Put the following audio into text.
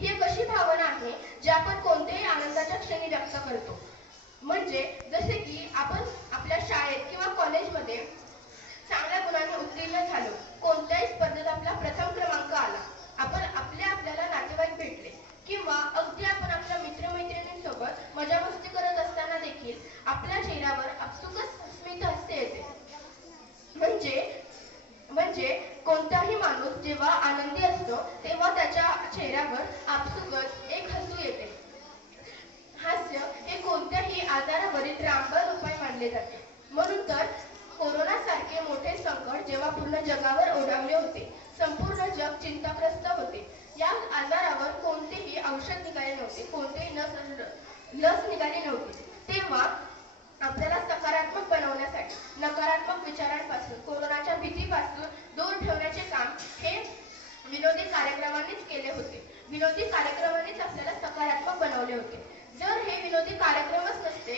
ही एक अशी भावना आहे जी आपण कोणत्याही आनंदाच्या क्षणी व्यक्त करतो. म्हणजे जसे की आपण आपल्या शाळेत किंवा कॉलेजमध्ये चांगल्या गुणांनी उत्तीर्ण झालो. कोणत्याही स्पर्धेत आपला प्रथम क्रमांक आला. आपण आपले आपल्याला नातेवाईक भेटले. किंवा अगदी आपण आपल्या मित्रमैत्रिणींसोबत मजा मस्ती करत असताना देखील आपल्या चेहऱ्यावर आपसुकच स्मित हसते येते. म्हणजे म्हणजे कोणताही माणूस जेव्हा आनंदी असतो मानले जाते. म्हणून तर कोरोना सारखे मोठे संकट जेव्हा पूर्ण जगावर ओढावले होते संपूर्ण जग चिंताग्रस्त होते. या आजारावर कोणतेही औषध निघाले नव्हते कोणतेही लस लस निघाली नव्हती. तेव्हा आपल्याला सकारात्मक बनवण्यासाठी नकारात्मक विचारांपासून कोरोनाच्या भीतीपासून दूर ठेवण्याचे काम हे विनोदी कार्यक्रमांनीच केले होते. विनोदी कार्यक्रमांनीच आपल्याला सकारात्मक बनवले होते. जर हे विनोदी कार्यक्रमच नसते